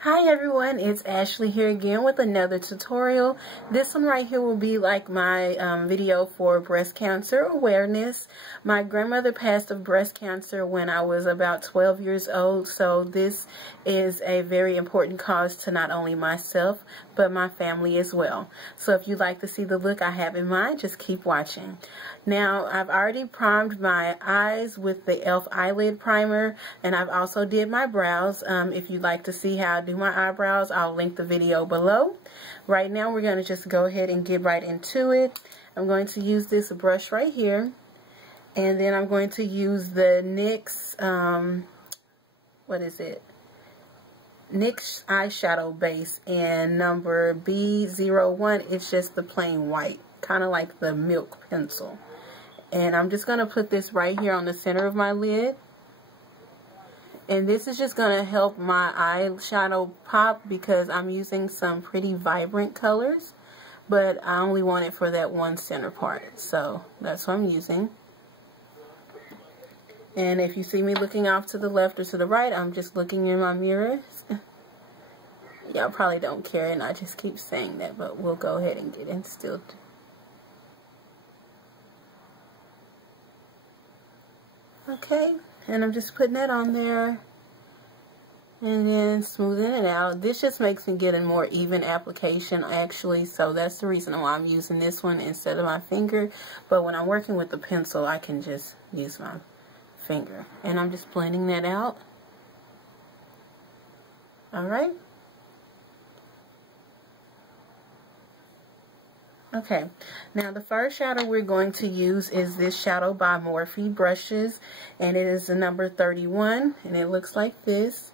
Hi everyone, it's Ashley here again with another tutorial. This one right here will be like my video for breast cancer awareness. My grandmother passed of breast cancer when I was about 12 years old, so this is a very important cause to not only myself, but my family as well. So if you'd like to see the look I have in mind, just keep watching. Now, I've already primed my eyes with the E.L.F. eyelid primer, and I've also did my brows. If you'd like to see how I do my eyebrows, I'll link the video below. Right now, we're going to just go ahead and get right into it. I'm going to use this brush right here, and then I'm going to use the NYX, NYX eyeshadow base in number B01. It's just the plain white, kind of like the milk pencil. And I'm just going to put this right here on the center of my lid. And this is just going to help my eyeshadow pop because I'm using some pretty vibrant colors. But I only want it for that one center part. So that's what I'm using. And if you see me looking off to the left or to the right, I'm just looking in my mirror. Y'all probably don't care and I just keep saying that, but we'll go ahead and get instilled. Okay, and I'm just putting that on there and then smoothing it out. This just makes me get a more even application actually, so that's the reason why I'm using this one instead of my finger. But when I'm working with the pencil, I can just use my finger. And I'm just blending that out. Alright. Okay, now the first shadow we're going to use is this shadow by Morphe Brushes, and it is the number 31, and it looks like this.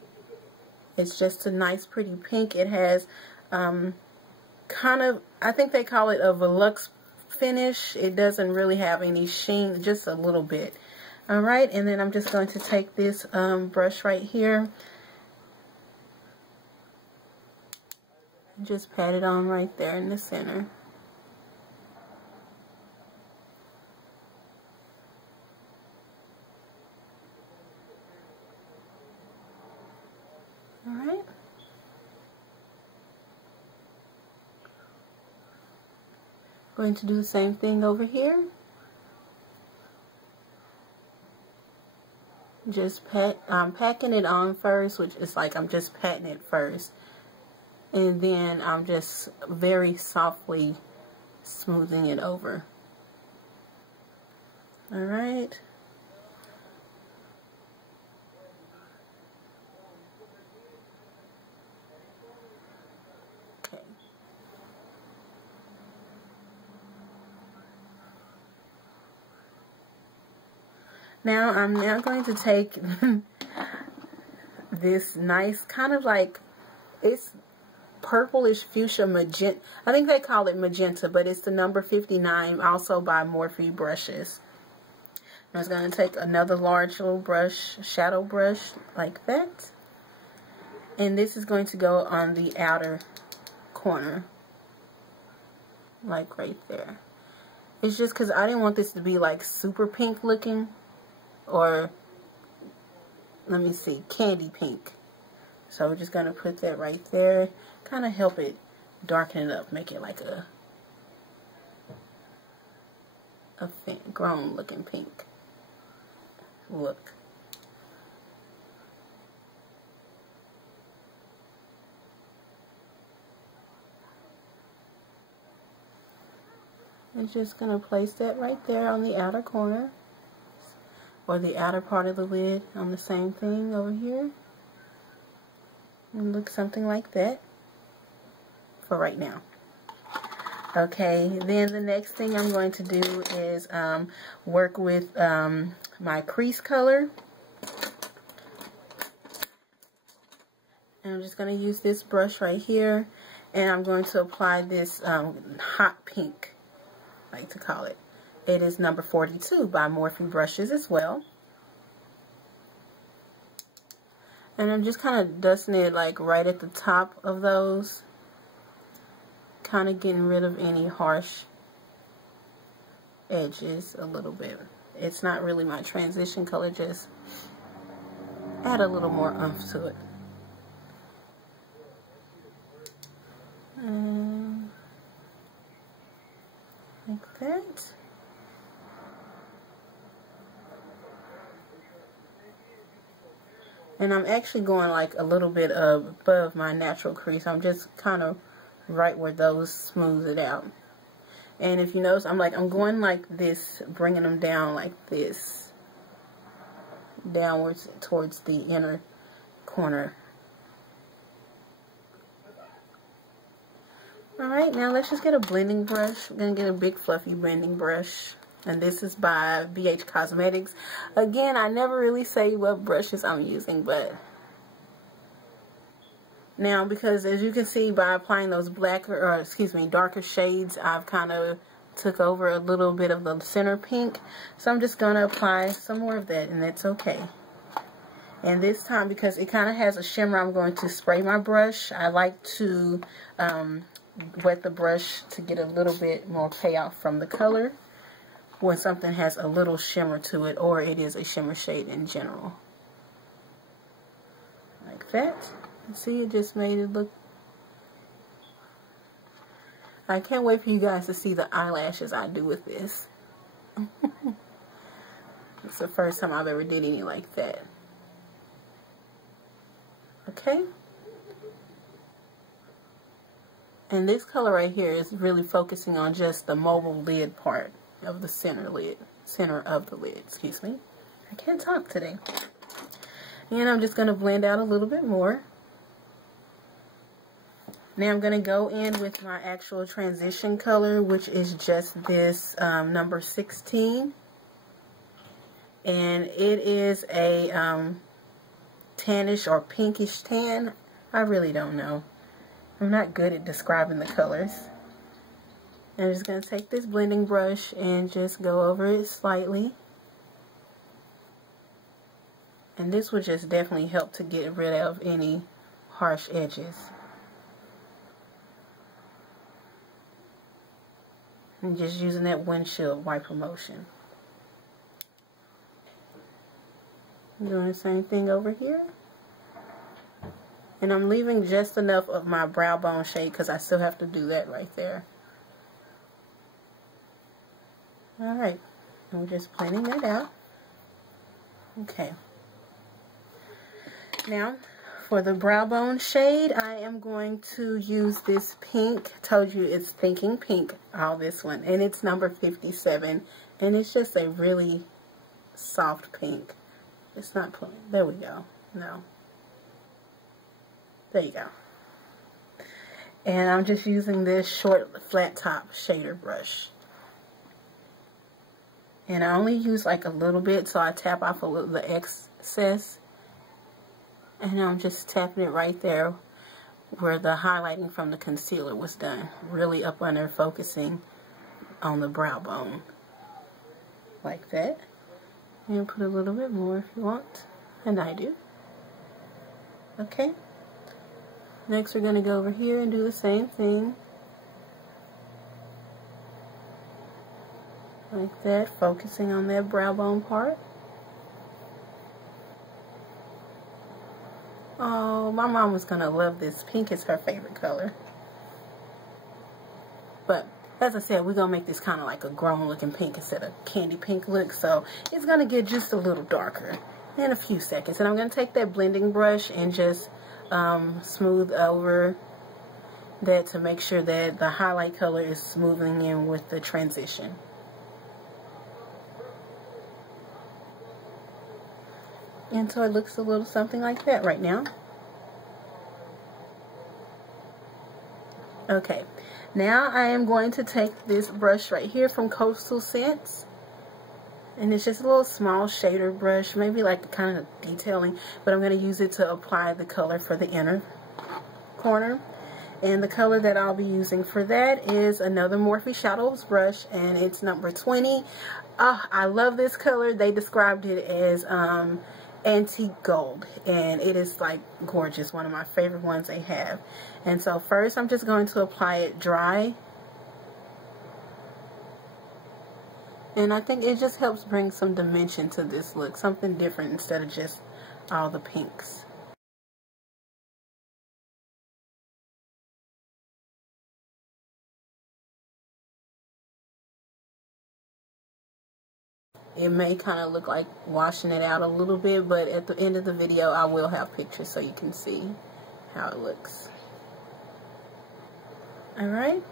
It's just a nice pretty pink. It has kind of, I think they call it a Velux finish. It doesn't really have any sheen, just a little bit. Alright, and then I'm just going to take this brush right here and just pat it on right there in the center. Alright. Going to do the same thing over here. Just I'm packing it on first, which is like I'm just patting it first. And then I'm just very softly smoothing it over. Alright. Now I'm going to take this nice kind of like, it's purplish fuchsia magenta. I think they call it magenta, but it's the number 59, also by Morphe Brushes. I was going to take another large little brush, shadow brush, like that. And this is going to go on the outer corner, like right there. It's just because I didn't want this to be like super pink looking. Or, let me see, candy pink. So we're just going to put that right there. Kind of help it darken it up. Make it like a grown looking pink look. I'm just going to place that right there on the outer corner. Or the outer part of the lid on the same thing over here. And look something like that for right now. Okay, then the next thing I'm going to do is work with my crease color. And I'm just going to use this brush right here. And I'm going to apply this hot pink, I like to call it. It is number 42 by Morphe Brushes as well. And I'm just kind of dusting it like right at the top of those. Kind of getting rid of any harsh edges a little bit. It's not really my transition color, just add a little more oomph to it. Like that. And I'm actually going like a little bit above my natural crease. I'm just kind of right where those smooth it out. And if you notice, I'm going like this, bringing them down like this, downwards towards the inner corner. Alright, now let's just get a blending brush. I'm going to get a big fluffy blending brush. And this is by BH Cosmetics. Again, I never really say what brushes I'm using, but now, because as you can see by applying those darker shades, I've kind of took over a little bit of the center pink. So I'm just going to apply some more of that, and that's okay. And this time, because it kind of has a shimmer, I'm going to spray my brush. I like to wet the brush to get a little bit more payoff from the color when something has a little shimmer to it, or it is a shimmer shade in general. Like that. See, it just made it look... I can't wait for you guys to see the eyelashes I do with this. It's the first time I've ever did any like that. Okay. And this color right here is really focusing on just the mobile lid part of the center of the lid, excuse me. I can't talk today. And I'm just going to blend out a little bit more. Now I'm going to go in with my actual transition color, which is just this number 16. And it is a tannish or pinkish tan. I really don't know. I'm not good at describing the colors. I'm just going to take this blending brush and just go over it slightly. And this would just definitely help to get rid of any harsh edges. And just using that windshield wiper motion. I'm doing the same thing over here. And I'm leaving just enough of my brow bone shade because I still have to do that right there. Alright, and we're just blending that out. Okay. Now, for the brow bone shade, I am going to use this pink. Told you it's Thinking Pink, this one. And it's number 57. And it's just a really soft pink. It's not plain. There we go. No. There you go. And I'm just using this short flat top shader brush. And I only use like a little bit, so I tap off a little the excess. And I'm just tapping it right there where the highlighting from the concealer was done. Really up under, focusing on the brow bone. Like that. And put a little bit more if you want. And I do. Okay. Next we're going to go over here and do the same thing. Like that, focusing on that brow bone part. Oh, my mom was going to love this. Pink is her favorite color. But, as I said, we're going to make this kind of like a grown looking pink instead of candy pink look. So, it's going to get just a little darker in a few seconds. And I'm going to take that blending brush and just smooth over that to make sure that the highlight color is smoothing in with the transition. And so it looks a little something like that right now. Okay, now I am going to take this brush right here from Coastal Scents. And it's just a little small shader brush, maybe like kind of detailing, but I'm going to use it to apply the color for the inner corner. And the color that I'll be using for that is another Morphe Shadows brush, and it's number 20. I love this color. They described it as antique gold, and it is like gorgeous, one of my favorite ones they have. And so first I'm just going to apply it dry. And I think it just helps bring some dimension to this look, something different instead of just all the pinks. it may kind of look like washing it out a little bit, but at the end of the video I will have pictures so you can see how it looks. Alright,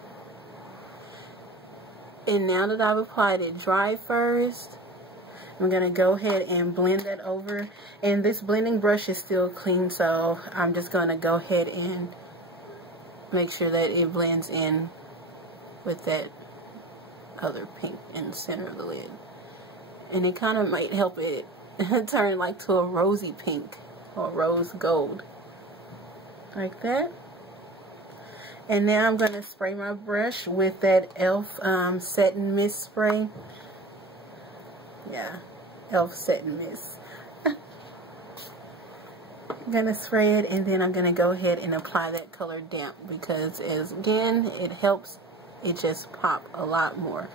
and now that I've applied it dry first, I'm going to go ahead and blend that over, and this blending brush is still clean, so I'm just going to go ahead and make sure that it blends in with that other pink in the center of the lid. And it kind of might help it turn like to a rosy pink or rose gold, like that. And now I'm going to spray my brush with that E.L.F. Satin Mist spray. Yeah, E.L.F. Satin Mist. I'm going to spray it, and then I'm going to go ahead and apply that color damp, because again, it helps it just pop a lot more.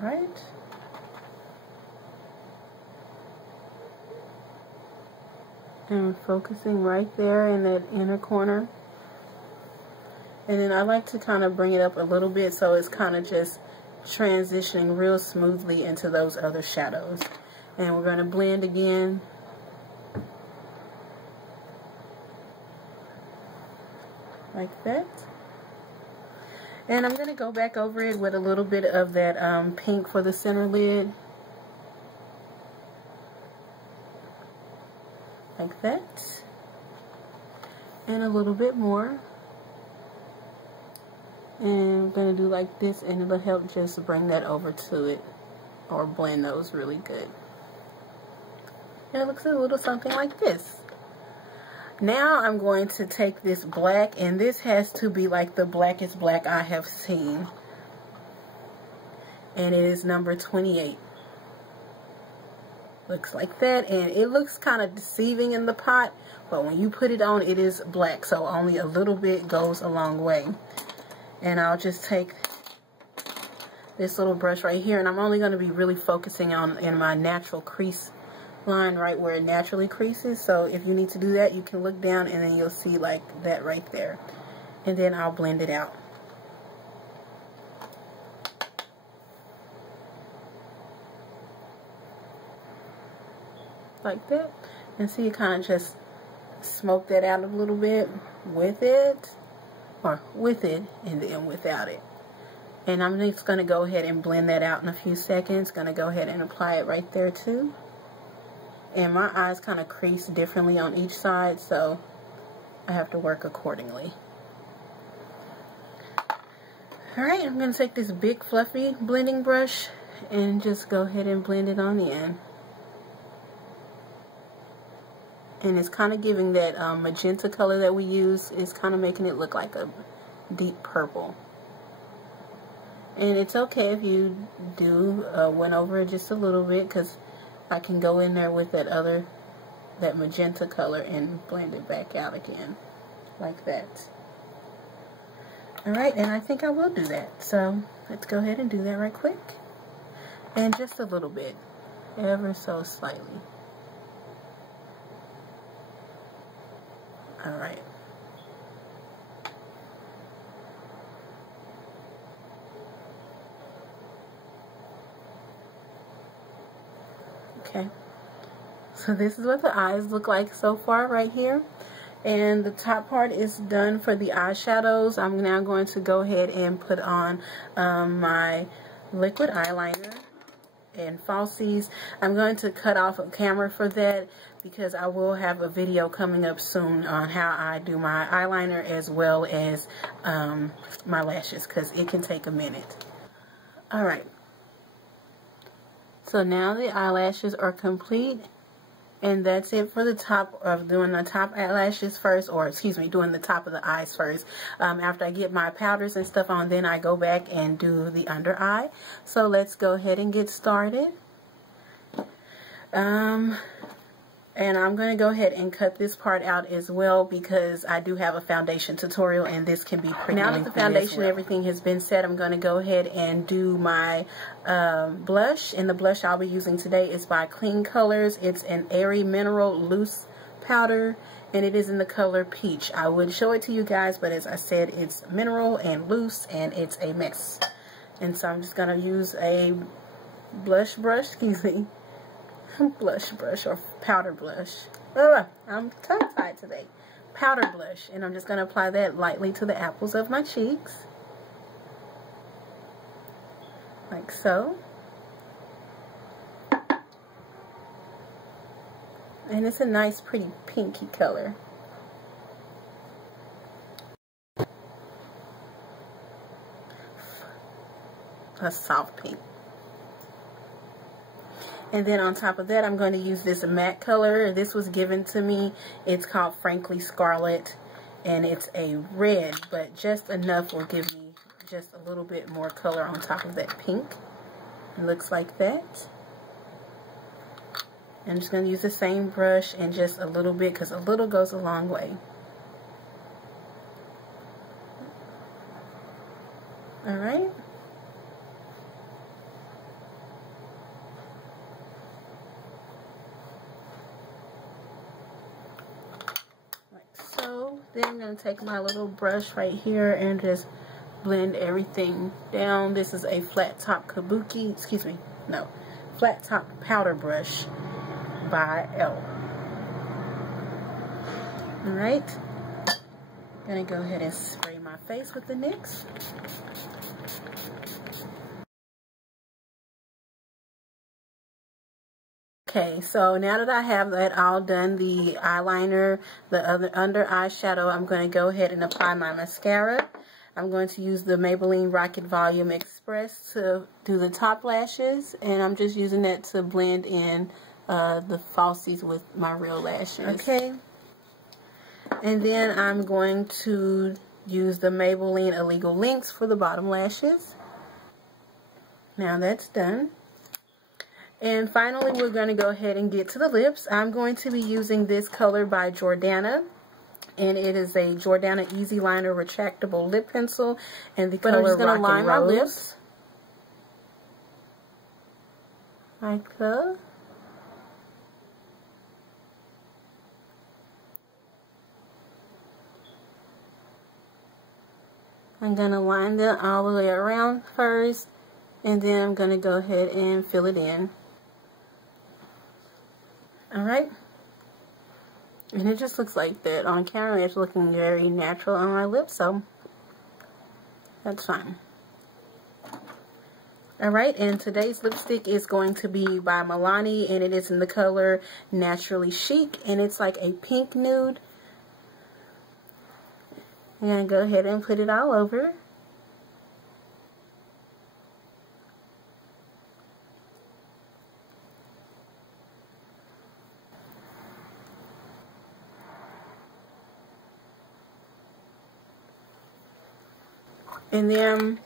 Right. And focusing right there in that inner corner. And then I like to kind of bring it up a little bit so it's kind of just transitioning real smoothly into those other shadows. And we're going to blend again. Like that. And I'm going to go back over it with a little bit of that pink for the center lid. Like that. And a little bit more. And I'm going to do like this, and it'll help just bring that over to it, or blend those really good. And it looks a little something like this. Now I'm going to take this black, and this has to be like the blackest black I have seen. And it is number 28. Looks like that, and it looks kind of deceiving in the pot, but when you put it on, it is black, so only a little bit goes a long way. And I'll just take this little brush right here, and I'm only going to be really focusing on in my natural crease line, right where it naturally creases. So if you need to do that, you can look down, and then you'll see like that right there. And then I'll blend it out. Like that. And see, you kind of just smoke that out a little bit with it, or with it and then without it. And I'm just going to go ahead and blend that out in a few seconds. Going to go ahead and apply it right there too. And my eyes kind of crease differently on each side, so I have to work accordingly. Alright, I'm going to take this big fluffy blending brush and just go ahead and blend it on in. And it's kind of giving that magenta color that we use. It's kind of making it look like a deep purple. And it's okay if you do went over it just a little bit, because I can go in there with that magenta color and blend it back out again, like that. Alright, and I think I will do that. So let's go ahead and do that right quick. And just a little bit, ever so slightly. Alright. Okay. So this is what the eyes look like so far right here. And the top part is done for the eyeshadows. I'm now going to go ahead and put on my liquid eyeliner and falsies. I'm going to cut off a camera for that, because I will have a video coming up soon on how I do my eyeliner as well as my lashes, because it can take a minute. Alright, so now the eyelashes are complete, and that's it for the top of doing the top eyelashes first, or excuse me, doing the top of the eyes first. After I get my powders and stuff on, then I go back and do the under eye. So let's go ahead and get started. And I'm going to go ahead and cut this part out as well, because I do have a foundation tutorial, and this can be pretty lengthy. Now that the foundation and everything has been set, I'm going to go ahead and do my blush. And the blush I'll be using today is by Clean Colors. It's an Airy Mineral Loose Powder, and it is in the color Peach. I would show it to you guys, but as I said, it's mineral and loose, and it's a mess. And so I'm just going to use a blush brush, excuse me, blush brush or powder blush. Oh, I'm tongue-tied today. Powder blush, and I'm just going to apply that lightly to the apples of my cheeks. Like so. And it's a nice, pretty pinky color. A soft pink. And then on top of that, I'm going to use this matte color. This was given to me. It's called Frankly Scarlet, and it's a red, but just enough will give me just a little bit more color on top of that pink. It looks like that. I'm just going to use the same brush and just a little bit, because a little goes a long way. Alright. Like so. Then I'm going to take my little brush right here and just blend everything down. This is a flat top kabuki, excuse me, no, flat top powder brush by E.L.F. Alright, gonna go ahead and spray my face with the NYX. Okay, so now that I have that all done, the eyeliner, the other under eyeshadow, I'm going to go ahead and apply my mascara. I'm going to use the Maybelline Rocket Volume Express to do the top lashes, and I'm just using that to blend in the falsies with my real lashes. Okay, and then I'm going to use the Maybelline Illegal Lengths for the bottom lashes. Now that's done. And finally, we're going to go ahead and get to the lips. I'm going to be using this color by Jordana. And it is a Jordana Easy Liner Retractable Lip Pencil. And the color Rock and Rose. I'm just going to line my lips. Like so. I'm going to line them all the way around first. And then I'm going to go ahead and fill it in. Alright. And it just looks like that. On camera, it's looking very natural on my lips, so that's fine. Alright, and today's lipstick is going to be by Milani, and it is in the color Naturally Chic, and it's like a pink nude. I'm going to go ahead and put it all over. And then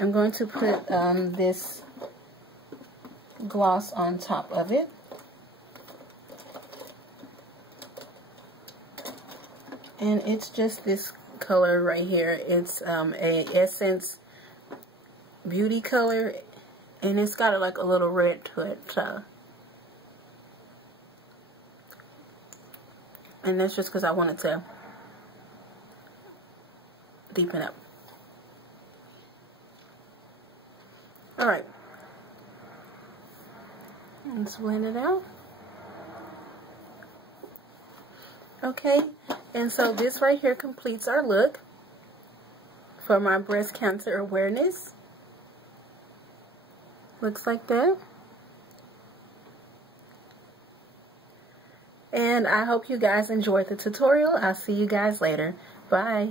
I'm going to put this gloss on top of it. And it's just this color right here. It's a Essence Beauty color, and it's got like a little red to it. So. And that's just because I wanted to deepen up. Alright, let's blend it out. Okay, and so this right here completes our look for my breast cancer awareness. Looks like that. And I hope you guys enjoyed the tutorial. I'll see you guys later. Bye.